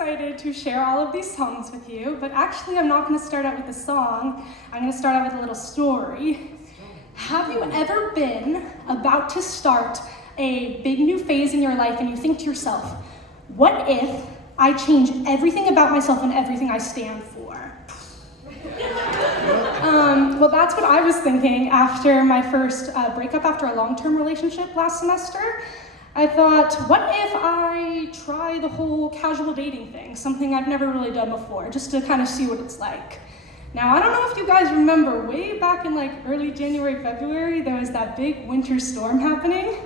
excited to share all of these songs with you, but actually I'm not going to start out with a song. I'm going to start out with a little story. Have you ever been about to start a big new phase in your life and you think to yourself, what if I change everything about myself and everything I stand for? Well, that's what I was thinking after my first breakup after a long-term relationship last semester. I thought, what if I try the whole casual dating thing, something I've never really done before, just to kind of see what it's like. Now, I don't know if you guys remember, way back in like early January, February, there was that big winter storm happening.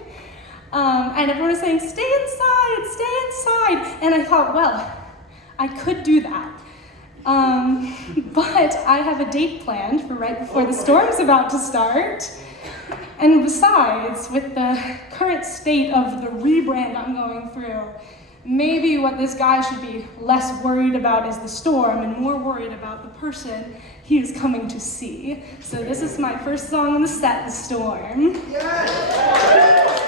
And everyone was saying, stay inside. And I thought, well, I could do that. But I have a date planned for right before the storm's about to start. And besides, with the current state of the rebrand I'm going through, maybe what this guy should be less worried about is the storm and more worried about the person he is coming to see. So this is my first song on the set, The Storm. Yes!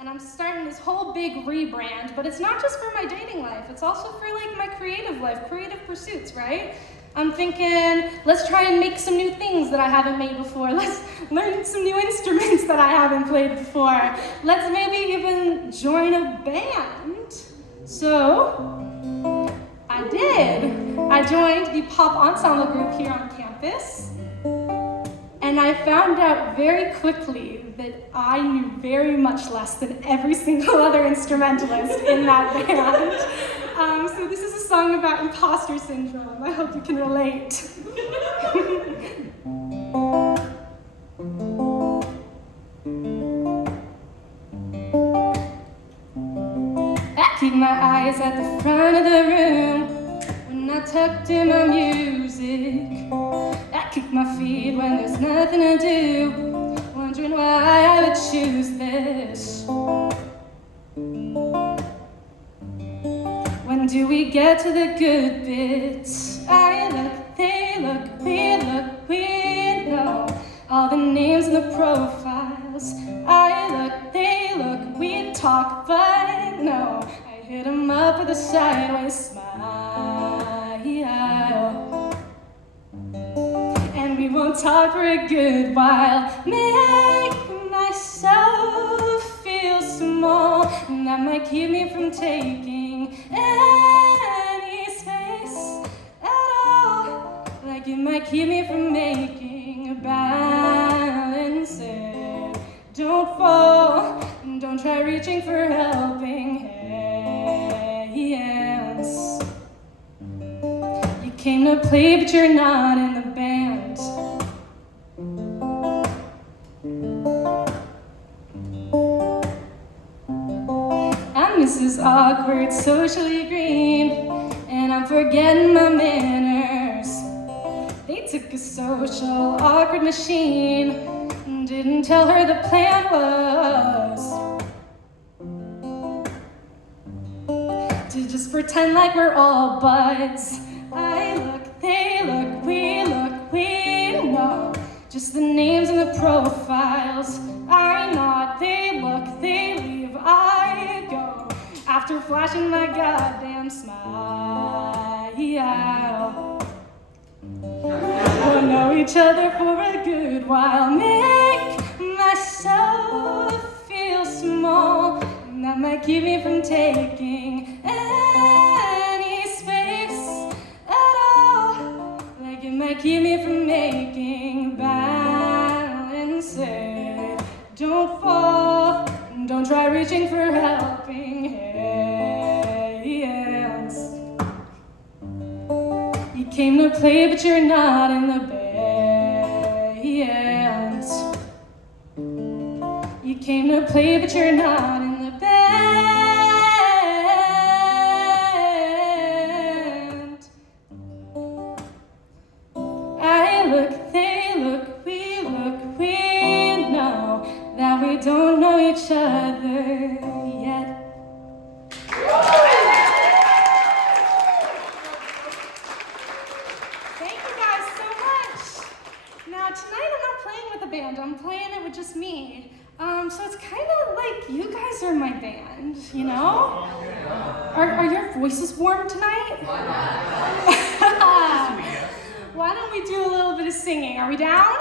And I'm starting this whole big rebrand, but it's not just for my dating life, it's also for like my creative life, creative pursuits, right? I'm thinking, let's try and make some new things that I haven't made before. Let's learn some new instruments that I haven't played before. Let's maybe even join a band. So, I did. I joined the pop ensemble group here on campus. And I found out very quickly that I knew very much less than every single other instrumentalist in that band. So this is a song about imposter syndrome. I hope you can relate. I keep my eyes at the front of the room when I tucked in my music. I kick my feet when there's nothing to do, wondering why I would choose this. When do we get to the good bits? I look, they look, we know all the names and the profiles. I look, they look, we talk, but no, I hit 'em up with a sideways smile. And we won't talk for a good while. Make myself feel small, and that might keep me from taking any space at all. Like it might keep me from making a balance. Don't fall, and don't try reaching for helping hands. You came to play, but you're not in the band. I'm Mrs. Awkward, socially green, and I'm forgetting my manners. They took a social awkward machine and didn't tell her the plan was to just pretend like we're all buds. I look, they look, we know just the names and the profiles. I nod, they look, they leave, I go after flashing my goddamn smile. We'll know each other for a good while. Make myself feel small, and that might keep me from taking any space at all. Like it might keep me from making balance. Don't fall, and don't try reaching for helping hands. You came to play, but you're not in the band. You came to play, but you're not in the band. I look, they look, we know that we don't know each other yet. Thank you guys so much. Now tonight I'm not playing with a band, I'm playing it with just me. So it's kind of like you guys are my band, you know? Are your voices warm tonight? Why don't we do a little bit of singing? Are we down?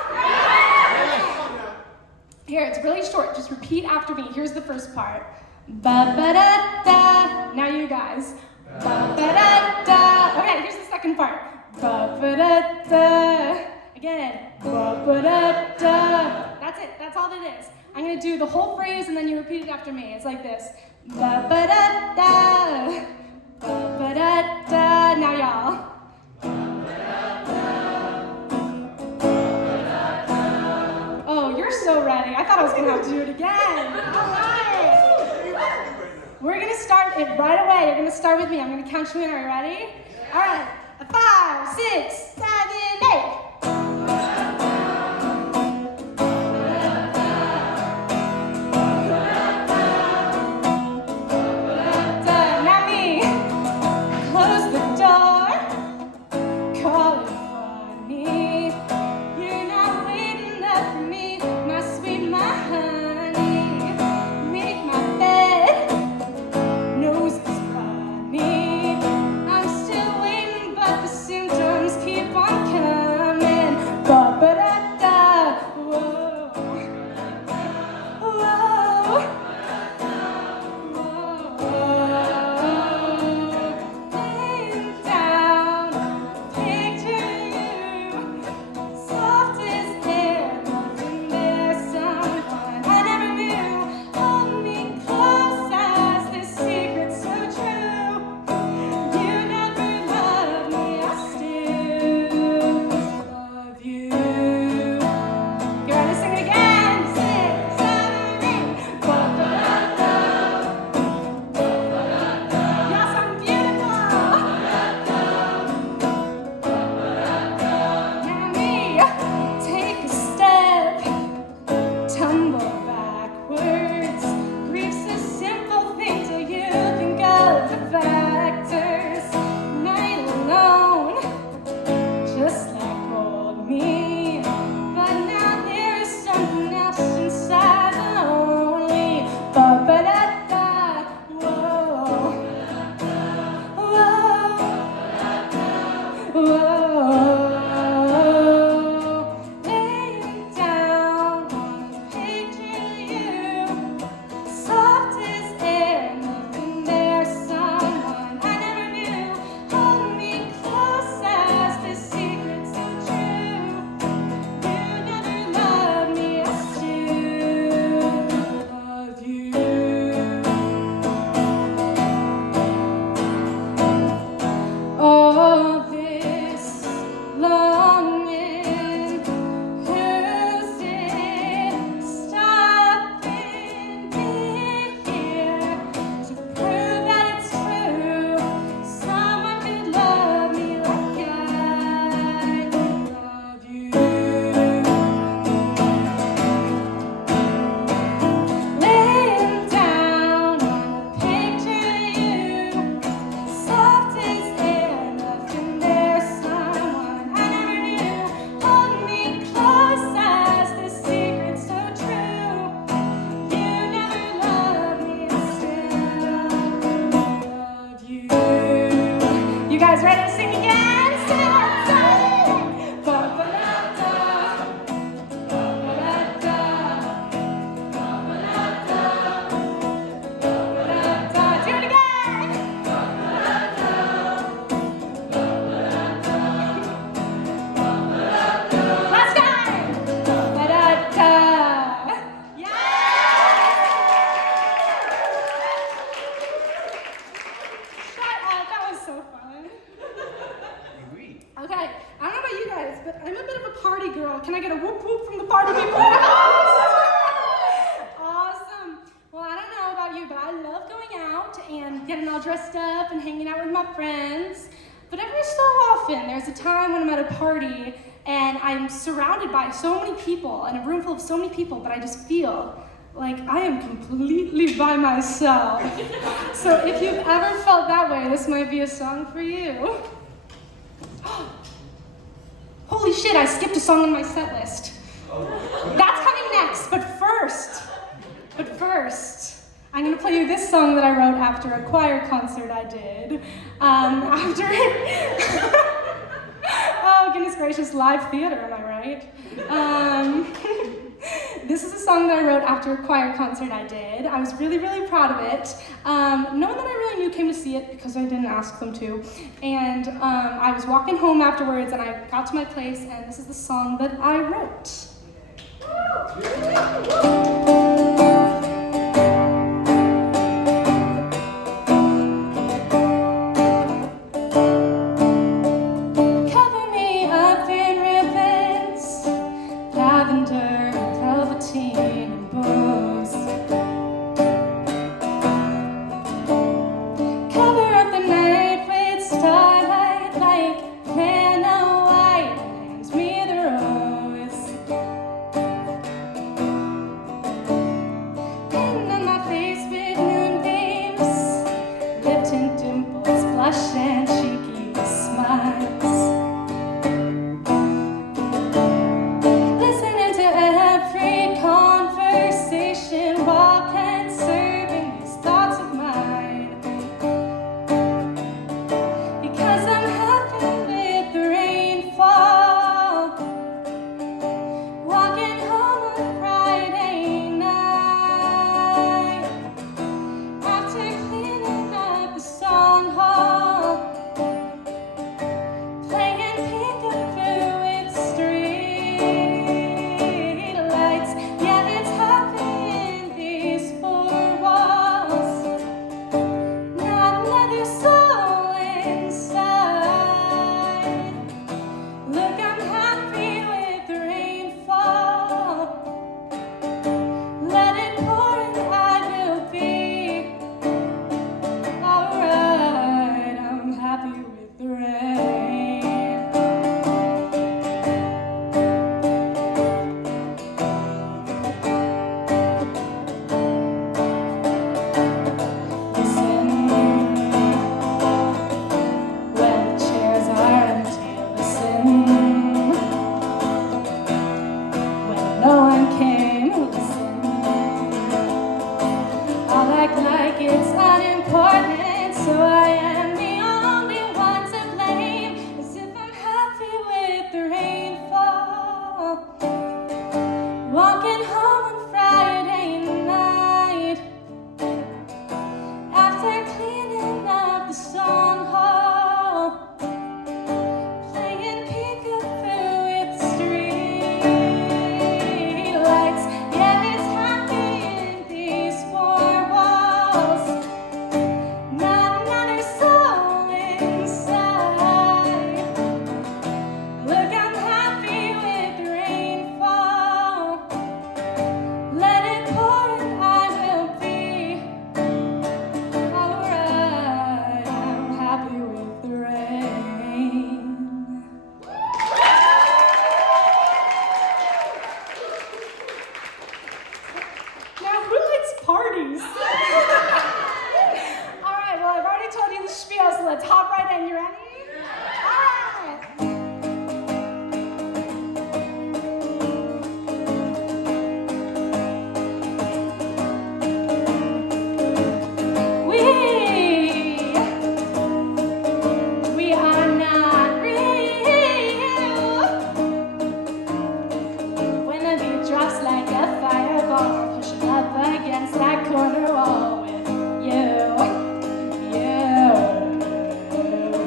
Here, it's really short. Just repeat after me. Here's the first part. Ba-ba-da-da. Now you guys. Ba-ba-da-da. Okay, here's the second part. Ba-ba-da-da. Again. Ba-ba-da-da. That's it. That's all it is. I'm going to do the whole phrase and then you repeat it after me. It's like this. Ba-ba-da-da. Ba-ba-da-da. Now y'all. Oh, you're so ready. I thought I was going to have to do it again. All right. We're going to start it right away. You're going to start with me. I'm going to count you in. Are you ready? All right. 5, 6, 7, 8. Keep on Okay, I don't know about you guys, but I'm a bit of a party girl. Can I get a whoop whoop from the party people? Awesome. Well, I don't know about you, but I love going out and getting all dressed up and hanging out with my friends. But every so often, there's a time when I'm at a party and I'm surrounded by so many people, in a room full of so many people, but I just feel like I am completely by myself. So if you've ever felt that way, this might be a song for you. Holy shit, I skipped a song in my set list. That's coming next, but first, I'm gonna play you this song that I wrote after a choir concert I did. Oh, goodness gracious, live theater, am I right? This is a song that I wrote after a choir concert I did. I was really, really proud of it. No one that I really knew came to see it because I didn't ask them to. And I was walking home afterwards and I got to my place and this is the song that I wrote.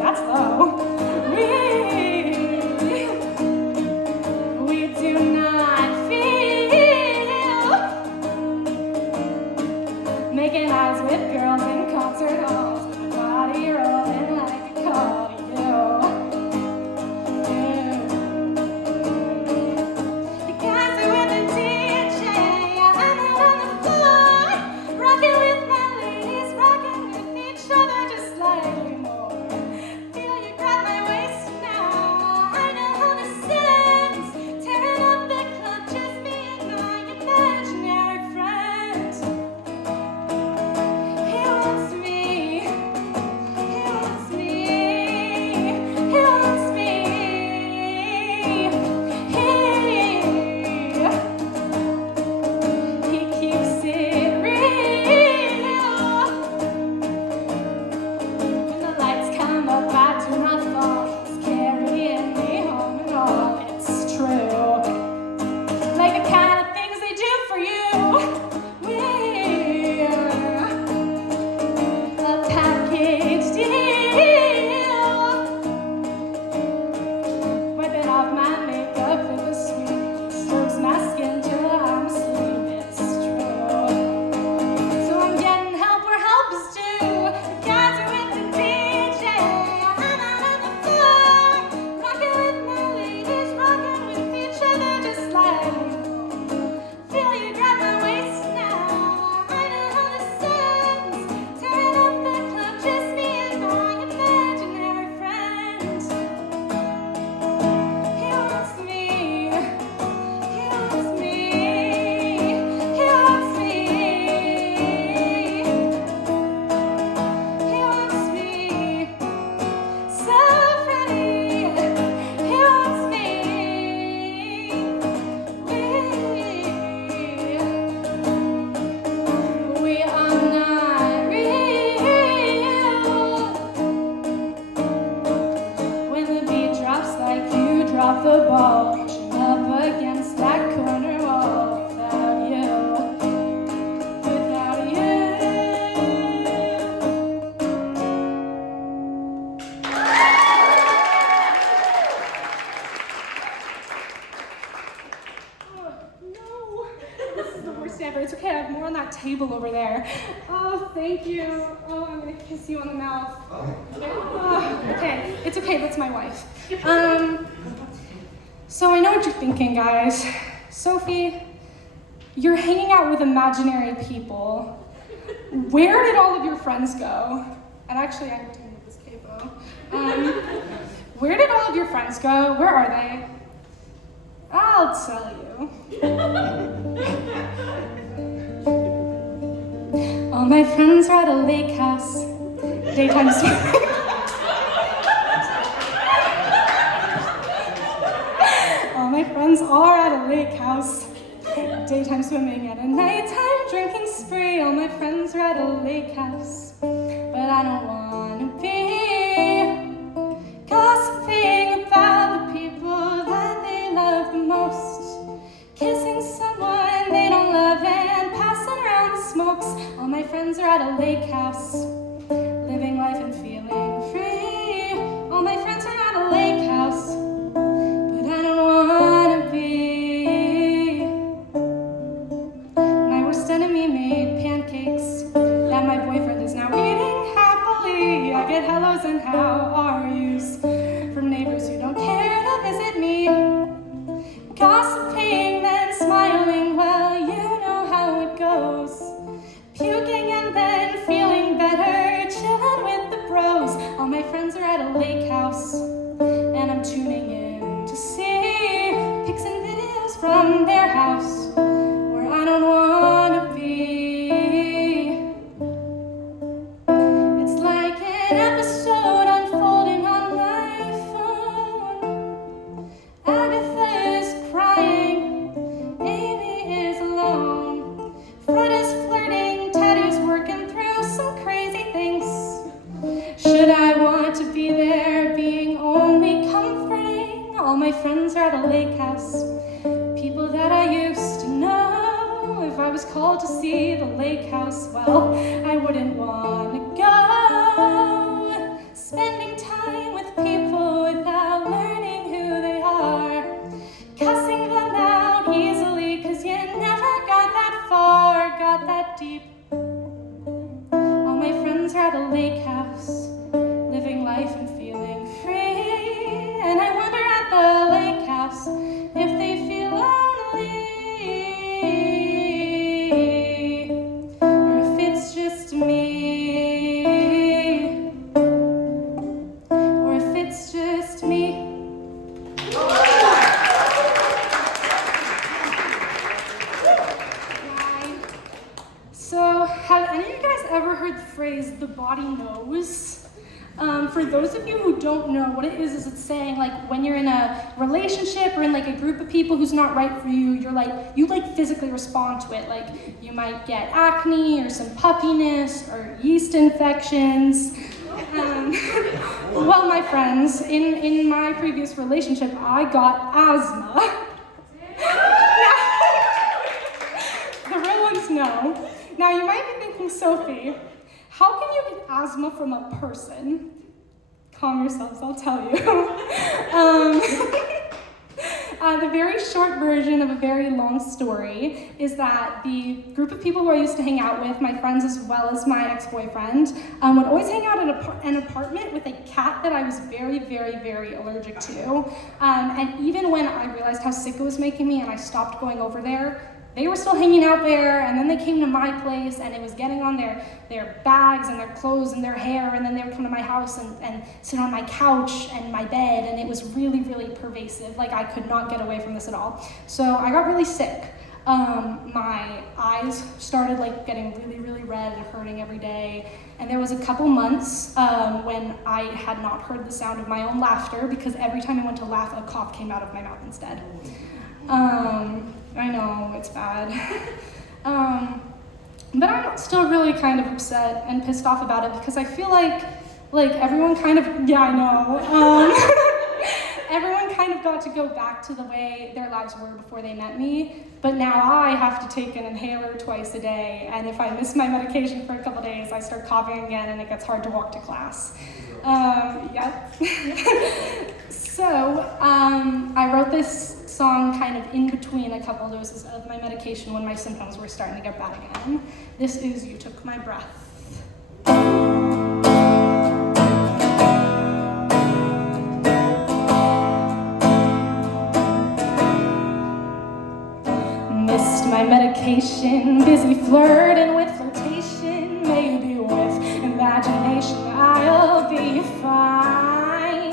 That's love. the ball, pushing up against that corner wall. Without you, without you. Oh, no, this is the worst ever. It's okay, I have more on that table over there. Oh, thank you. Oh, I'm gonna kiss you on the mouth. Okay, it's okay, that's my wife. So I know what you're thinking, guys. Sofie, you're hanging out with imaginary people. Where did all of your friends go? And actually, I do need this capo. Where did all of your friends go? Where are they? I'll tell you. All my friends are at a lake house. Daytime swimming. All my friends are at a lake house. Daytime swimming and a nighttime drinking spree. All my friends are at a lake house. But I don't wanna be gossiping about the people that they love the most. Kissing someone they don't love and passing around the smokes. All my friends are at a lake house. Living life and feeling free. All my friends are at a lake house, but I don't wanna be. My worst enemy made pancakes that my boyfriend is now eating happily. I get hellos and how are yous from neighbors who don't care to visit me. Gossiping, then smiling, well, you know how it goes. Puking and then feeling better, chilling with the bros. All my friends are at a lake house, and I'm tuning in to see pics and videos from their house, where I don't wanna be. It's like an episode unfolding on my phone. Agatha is crying, Amy is alone, Fred is flirting, Teddy's working through some crazy things. Should I want to be there, being only comforting? All my friends are at a lake house, people that I used to know. If I was called to see the lake house, well, I wouldn't want to go. Spending time with people without learning who they are. Cussing them out easily, 'cause you never got that far, got that deep. All my friends are at a lake house, living life and feeling free. And I wonder at the lake house if they feel lonely, or if it's just me, or if it's just me. So, have any of you guys ever heard the phrase, the body knows? For those of you who don't know, what it is it's saying, like, when you're in a relationship or in like a group of people who's not right for you, you physically respond to it. Like, you might get acne or some puffiness or yeast infections. Well, my friends, in my previous relationship, I got asthma. The real ones know. Now, you might be thinking, Sofie, how can you get asthma from a person? Calm yourselves, I'll tell you. The very short version of a very long story is that the group of people who I used to hang out with, my friends as well as my ex-boyfriend, would always hang out in an apartment with a cat that I was very, very, very allergic to. And even when I realized how sick it was making me and I stopped going over there, they were still hanging out there, and then they came to my place, and it was getting on their bags and their clothes and their hair, and then they would come to my house and sit on my couch and my bed, and it was really, really pervasive. Like, I could not get away from this at all. So I got really sick. My eyes started like getting really, really red and hurting every day. And there was a couple months when I had not heard the sound of my own laughter, because every time I went to laugh, a cough came out of my mouth instead. I know, it's bad. But I'm still really kind of upset and pissed off about it, because I feel like everyone kind of, yeah, I know. everyone kind of got to go back to the way their lives were before they met me, but now I have to take an inhaler twice a day, and if I miss my medication for a couple days, I start coughing again, and it gets hard to walk to class. Yep. So, I wrote this song kind of in between a couple doses of my medication when my symptoms were starting to get bad again. This is You Took My Breath. Missed my medication, busy flirting with flirtation, maybe with imagination I'll be fine.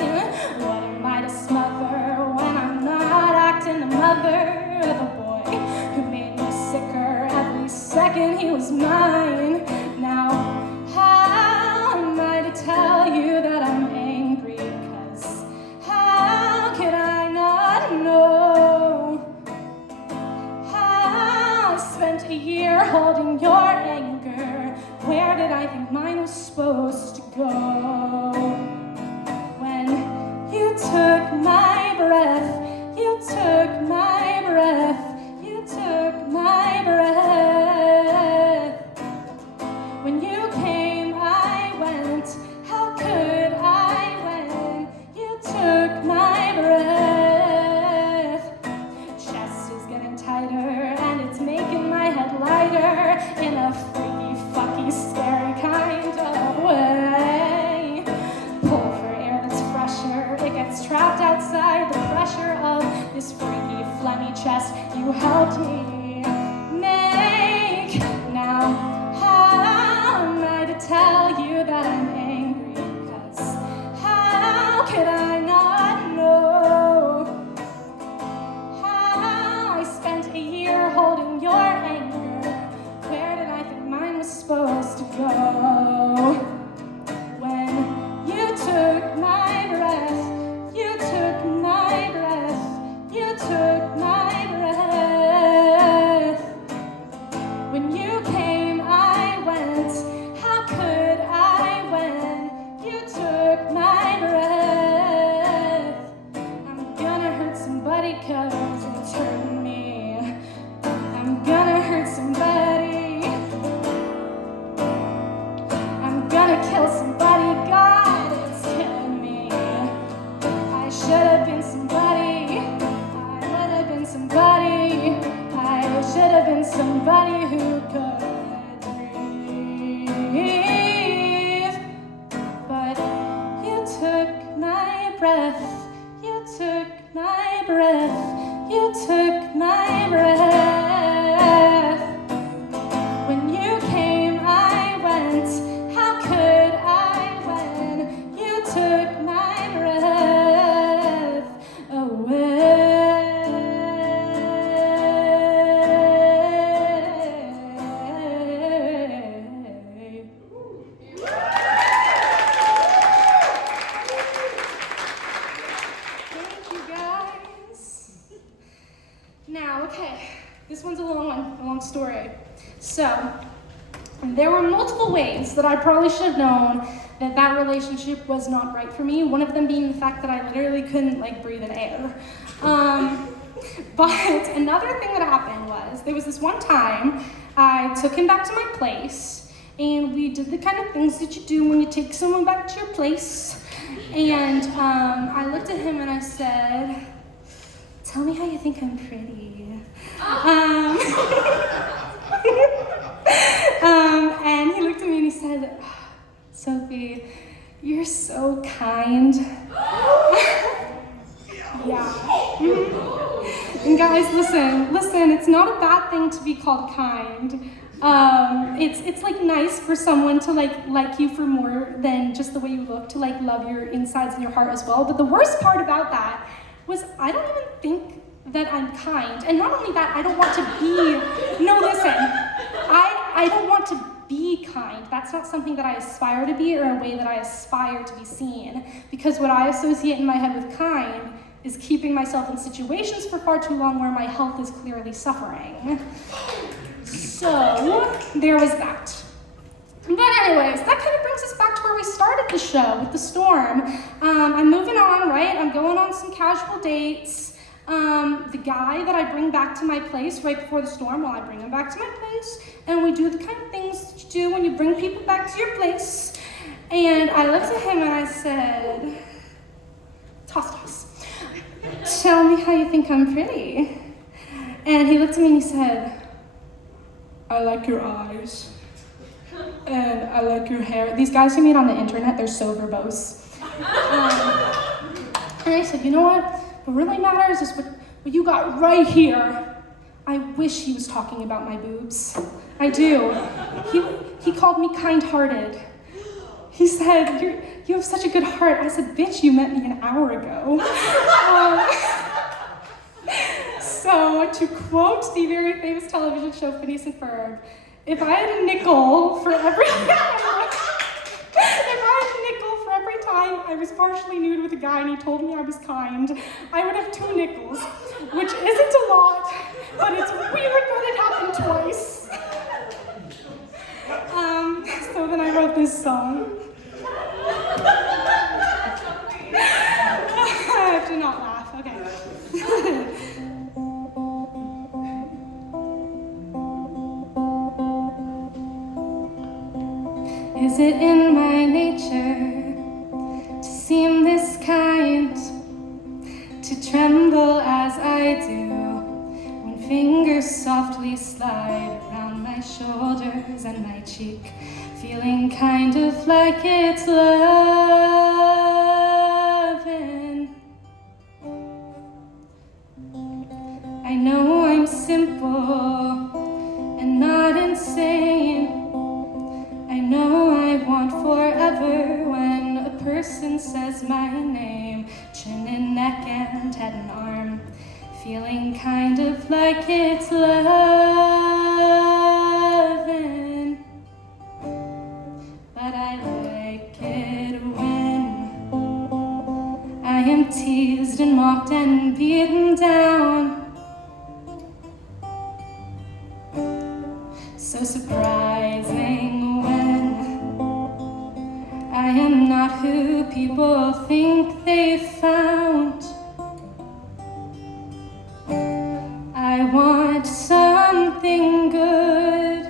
What am I to smother when I'm not acting the mother of a boy who made me sicker every second he was mine? Now, how am I to tell you that I'm angry? 'Cause how could I not know? How I spent a year holding your anger. Where did I think mine was supposed to go? When you took my breath, you took my breath, you took my breath. When you came, I went. How could I when you took my breath? Chest is getting tighter and it's making my head lighter in a freaky, fucky, scary kind of way. Pull for air that's fresher, it gets trapped outside the pressure of this freaky, phlegmy chest you helped me make. Now, how am I to tell you that I'm angry? 'Cause how could I not know? How I spent a year holding your anger. Where did I think mine was supposed to go? When you took my breath, you took my breath, you took my breath. When you came, I went. How could I when you took my breath? I'm gonna hurt somebody 'cause it's hurting me. I'm gonna hurt somebody. I'm gonna kill somebody. God, it's killing me. I should have been somebody. I would have been somebody. I should have been somebody who could breathe. But you took my breath. You took my breath. You took my breath. When you came, I went. How could I when you took my breath away? Thank you, guys. Now, okay, this one's a long story. So, there were multiple ways that I probably should have known that that relationship was not right for me. One of them being the fact that I literally couldn't breathe in air. But another thing that happened was there was this one time I took him back to my place, and we did the kind of things that you do when you take someone back to your place. And I looked at him and I said, "Tell me how you think I'm pretty." And he looked at me and he said, "Sophie, you're so kind." Yeah. And guys, listen, it's not a bad thing to be called kind. It's nice for someone to like you for more than just the way you look, to love your insides and your heart as well. But the worst part about that was I don't even think that I'm kind. And not only that, I don't want to be, no, listen, I don't want to be kind. That's not something that I aspire to be or a way that I aspire to be seen. Because what I associate in my head with kind is keeping myself in situations for far too long where my health is clearly suffering. So, there was that. But anyways, that kind of brings us back to where we started the show with the storm. I'm moving on, right? I'm going on some casual dates. The guy that I bring back to my place right before the storm, well, I bring him back to my place, and we do the kind of things that you do when you bring people back to your place. And I looked at him and I said, Toss, tell me how you think I'm pretty. And he looked at me and he said, I like your eyes. And I like your hair. These guys you meet on the internet, they're so verbose. And I said, you know what? What really matters is what you got right here. I wish he was talking about my boobs. I do. He called me kind-hearted. He said, you have such a good heart. I said, bitch, you met me an hour ago. So, to quote the very famous television show Phineas and Ferb, if I had a nickel for every time I was partially nude with a guy and he told me I was kind, I would have 2 nickels, which isn't a lot, but it's weird that it happened twice. So then I wrote this song. Do not laugh, okay. Is it in my nature to seem this kind, to tremble as I do when fingers softly slide around my shoulders and my cheek, feeling kind of like it's loving? I know I'm simple and not insane. I know I want forever when a person says my name, chin and neck and head and arm, feeling kind of like it's loving. But I like it when I am teased and mocked and beaten down. So surprising when I am not who people think they found. I want something good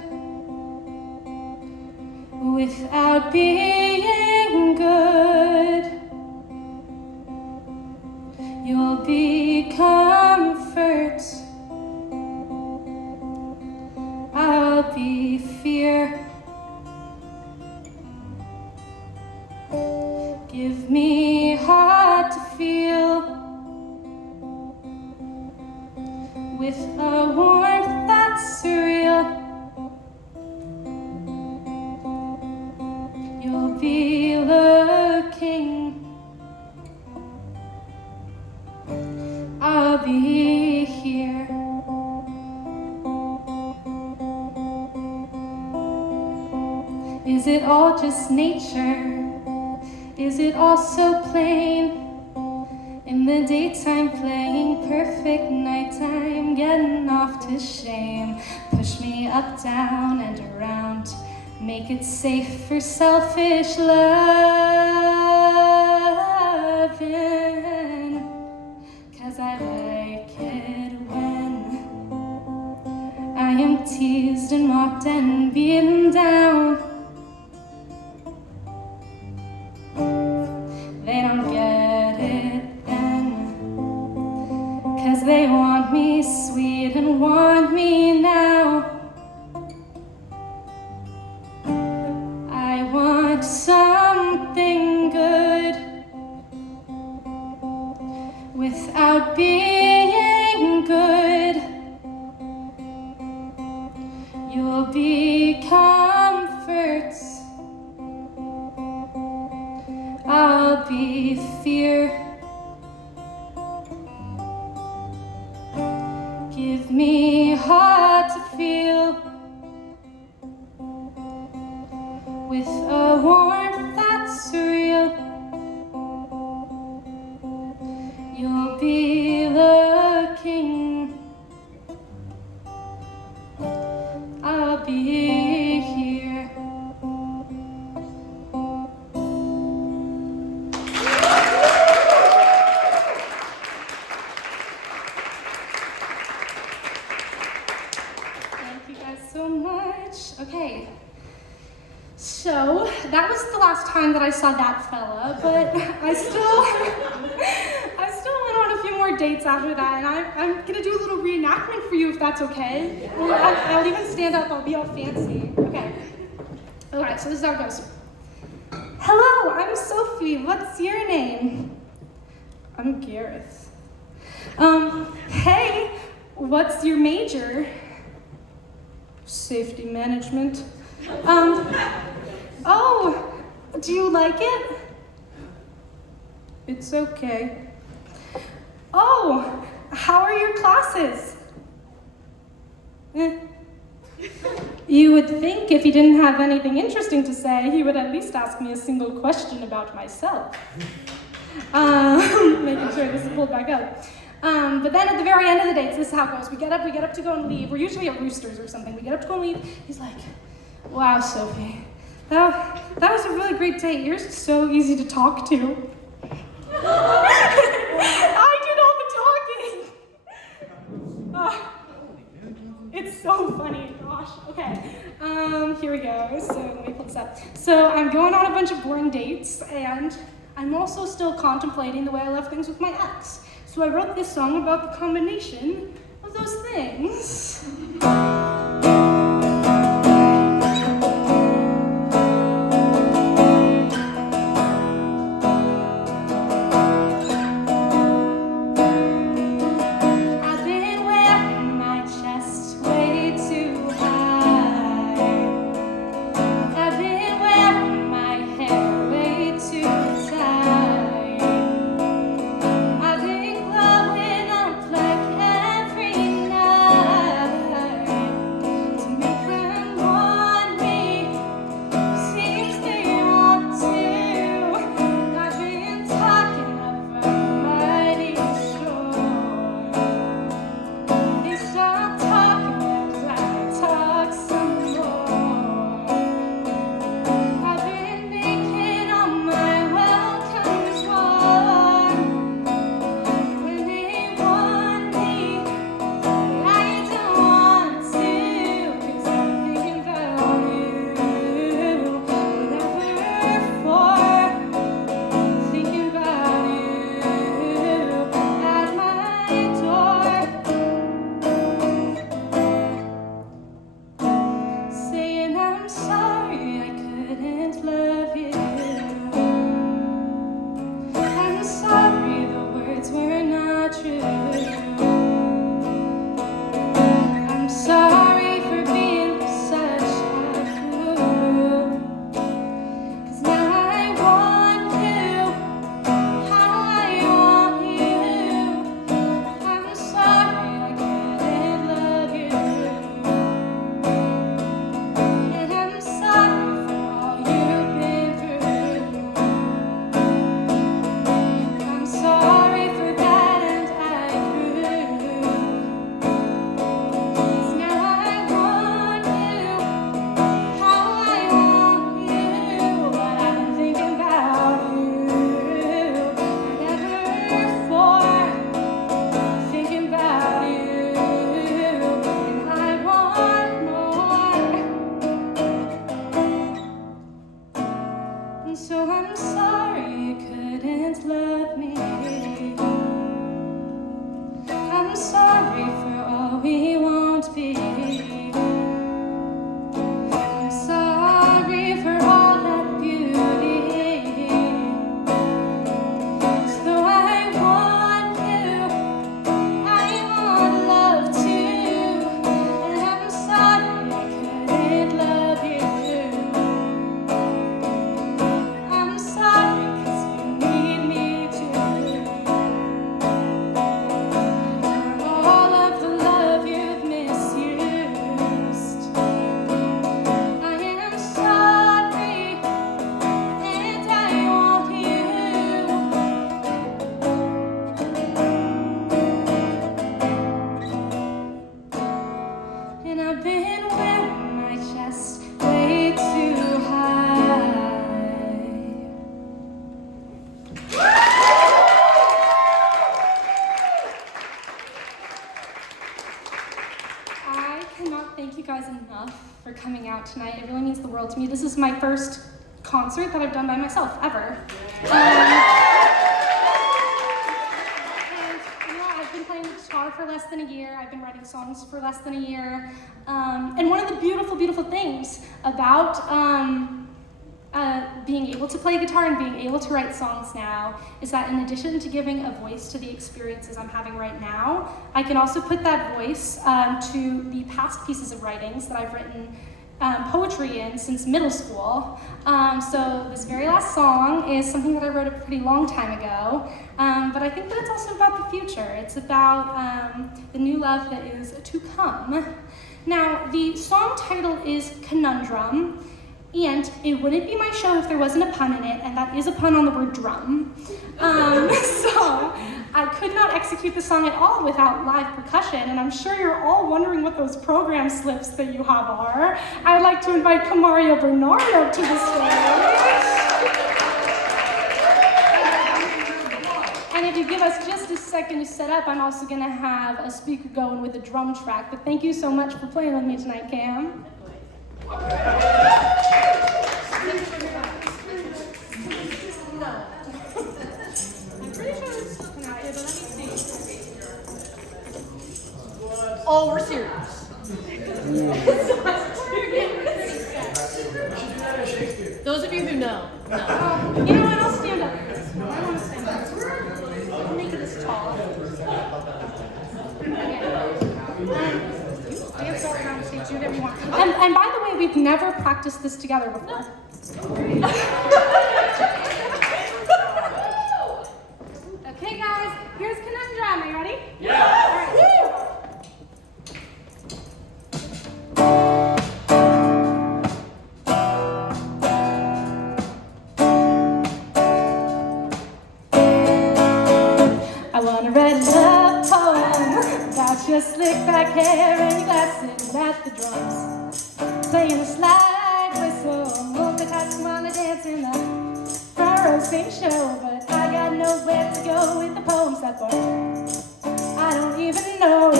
without being good. You'll be comfort, I'll be fear. Give me heart to feel with a warmth that's surreal. You'll be looking, I'll be here. Is it all just nature? Is it all so plain? In the daytime playing perfect, nighttime getting off to shame. Push me up, down, and around. Make it safe for selfish loving. 'Cause I like it when I am teased and mocked and beaten down. They don't get it then, 'cause they want me sweet and want me now. I want something good without being good. You'll be comfort, I'll be fear. Give me heart to feel with a warmth that's surreal. You'll be looking, I'll be here. was the last time that I saw that fella, but I still went on a few more dates after that, and I'm gonna do a little reenactment for you if that's okay. I'll even stand up, I'll be all fancy. Okay, so this is how it goes. Hello, I'm Sofie, what's your name? I'm Gareth. Hey, what's your major? Safety management. Oh, do you like it? It's okay. Oh, how are your classes? You would think if he didn't have anything interesting to say, he would at least ask me a single question about myself. Making sure this is pulled back up. But then at the very end of the day, this is how it goes. We get up to go and leave. We're usually at Roosters or something. We get up to go and leave. He's like, wow, Sofie, that was a really great date. You're so easy to talk to. I did all the talking. It's so funny, gosh. Okay, here we go. So let me pull this up. So I'm going on a bunch of boring dates, and I'm also still contemplating the way I left things with my ex. So I wrote this song about the combination of those things. Thank you guys enough for coming out tonight. It really means the world to me. This is my first concert that I've done by myself, ever. I've been playing the guitar for less than a year. I've been writing songs for less than a year. And one of the beautiful, beautiful things about being able to play guitar and being able to write songs now is that in addition to giving a voice to the experiences I'm having right now, I can also put that voice to the past pieces of writings that I've written poetry in since middle school. So this very last song is something that I wrote a pretty long time ago, but I think that it's also about the future. It's about the new love that is to come. Now, the song title is Conundrum, and it wouldn't be my show if there wasn't a pun in it, and that is a pun on the word drum. So I could not execute the song at all without live percussion, and I'm sure you're all wondering what those program slips that you have are. I'd like to invite Camaria Bernard up to the stage. And if you give us just a second to set up, I'm also gonna have a speaker going with a drum track, but thank you so much for playing with me tonight, Cam. Oh, we're serious. Those of you who know. You know what? I'll stand up. I want to stand up. I'll make this tall. I guess all around the stage, do whatever you want. And by the way, we've never practiced this together before. Okay, guys, here's Conundrum. Are you ready? Yeah. All right. I wanna write a love poem about your slick back hair and your glasses at the drums, playing a slide whistle, multitasking while I dance in the front row same show. But I got nowhere to go with the poems that boy I don't even know.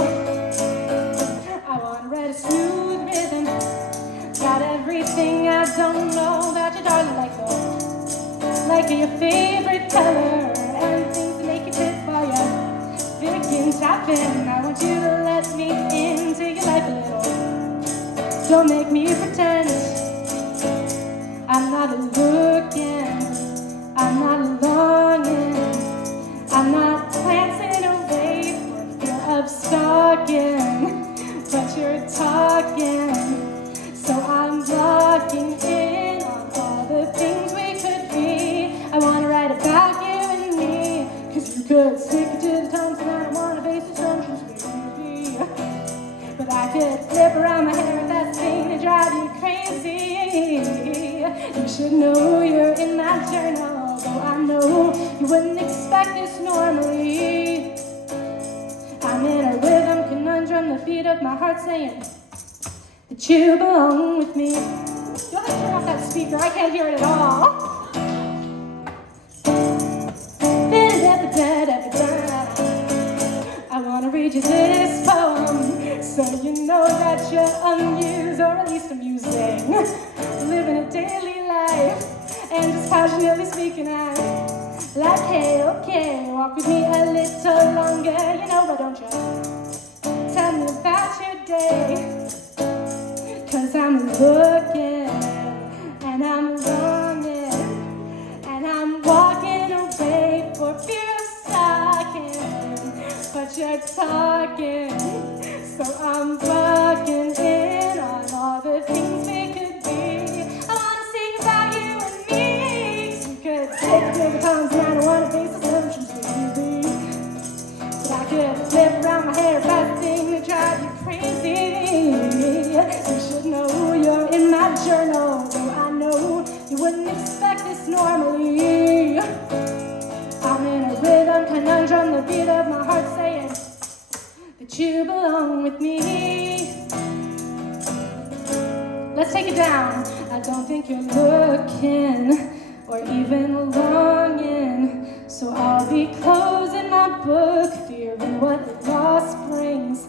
I wanna write a smooth rhythm about everything I don't know about your darling, like your favorite color and things that make you tip while you're thinking tapping. I want you to let me into your life a little. Don't make me pretend I'm not looking, I'm not longing, I'm not glancing away for fear of stalking, but you're talking, so I'm blocking in on all the things we could be. I wanna write about you and me, 'cause you could stick it to the tongue, and I don't wanna base assumptions, baby. But I could flip around my hair if that's the thing to drive you crazy. You should know you're in my journal, though I know you wouldn't expect this normally. I'm in a rhythm conundrum, the beat of my heart saying that you belong with me. Go ahead and turn off that speaker, I can't hear it at all. I wanna read you this poem, so you know that you're amused, or at least amusing, living a daily life, and just passionately speaking out, like, hey, okay, walk with me a little longer, you know, why don't you tell me about your day, 'cause I'm looking, and I'm longing, and I'm walking away for fear of stalking, but you're talking, so I'm blocking in on all the things we could be. I wanna sing about you and me, 'cause we could take it to the tongues, and I don't wanna base assumptions, baby. But I could flip around my hair if that's the thing that drive you crazy. You should know you're in my journal, though I know you wouldn't expect this normally. I'm in a rhythm conundrum, the beat of my heart saying that you belong with me. Let's take it down. I don't think you're looking or even longing, so I'll be closing my book, fearing what the loss brings.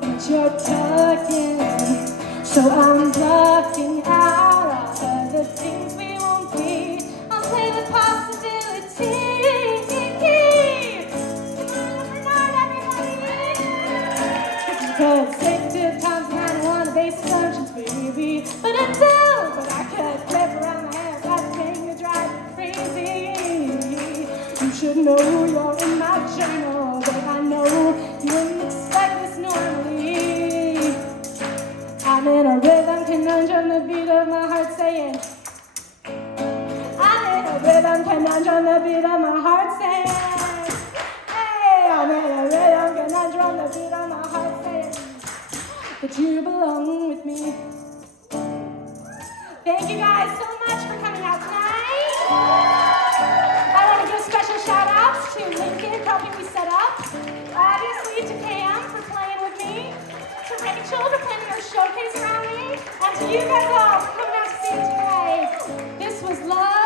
But you're talking, so I'm blocking out all of the things we won't baby. But I don't, but I could flip around my hair. That thing that drives me crazy. You should know you're in my journal, babe. I know you wouldn't expect this normally. I'm in a rhythm conundrum, the beat of my heart saying. I'm in a rhythm conundrum, the beat of my heart saying. Hey, I'm in a rhythm conundrum, the beat of my heart saying that you belong with me. Thank you guys so much for coming out tonight. I want to give special shout outs to Lincoln for helping me set up. Obviously to Cam for playing with me. To Rachel for planning her showcase around me. And to you guys all for coming out to see me tonight. This was love.